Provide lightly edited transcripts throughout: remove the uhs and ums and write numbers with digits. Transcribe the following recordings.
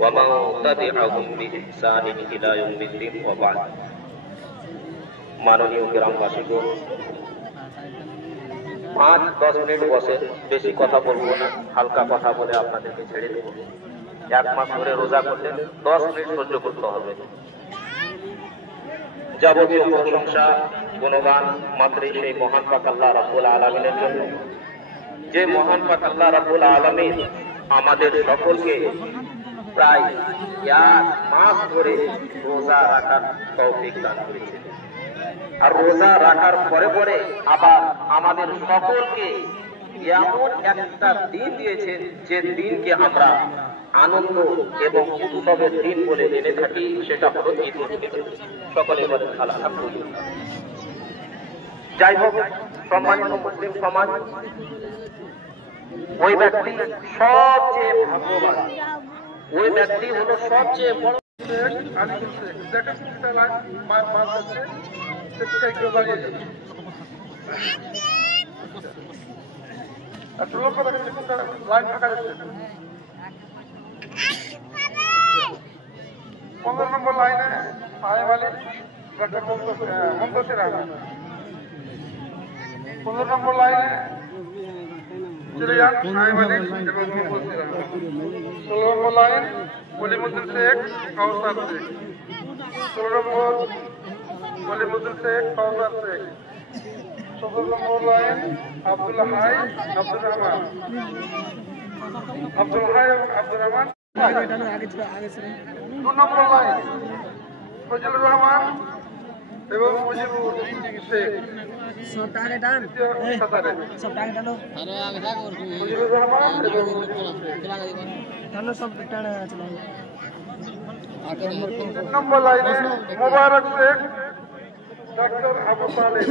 ওয়া মান তাবি'আহুম বিইহসানিন ইলা ইয়াউমিদ্দিন ওয়া বা'দ। মাননীয় গ্রামবাসীগণ, 5-10 মিনিট বসে, বেশি কথা বলবো না, হালকা কথা বলে আপনাদেরকে ছেড়ে দেব। 1 মাস ধরে রোজা করলেন, 10 মিনিট সহ্য করতে হবে। যাবতীয় প্রশংসা গুণগান মাত্র সেই মহান পাক আল্লাহ রাব্বুল আলামিনের জন্য, যে মহান পাক আল্লাহ রাব্বুল আলামিন আমাদের সকলকে প্রায় 1 মাস ধরে রোজা রাখার তৌফিক দান করেছেন। আর রোজা রাখার পরে পরে আবার আমাদের সকলকে এমন একটা দিন দিয়েছেন, যে দিনকে আমরা আনন্দ এবং উৎসবের দিন বলে জেনে থাকি, সেটা হলো ঈদ উল ফিতর। সকলে বলেন আলহামদুলিল্লাহ। যাই হোক, সম্মানিত মুসলিম সমাজ, ওই ব্যক্তি সবচেয়ে ভাগ্যবান, ওই ব্যক্তি হলো সবচেয়ে বড়। पंद्रह नंबर लाइन है आने वाले doctor Muntasir Ahmed. 15 number line है चले जान आने वाले Muntasir Ahmed. 16 number line Waliuddin Sheikh Kausar Sheikh. 16 number Waliuddin Sheikh Kausar Sheikh. 17 number line Abdul Hai Abdul Rahman. Abdul Hai Abdul Rahman. 2 number line Fazlur Rahman এবং মুজিবুর শেখ। সব টাকা টান সব টাকা টানো। আরে আগে থাক ওর ফজলুর রহমান এবং টানো সব টাকা চলে। 3 নম্বর লাইনে মোবারক শেখ ডক্টর আবু তালেব।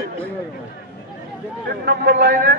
3 নম্বর লাইনে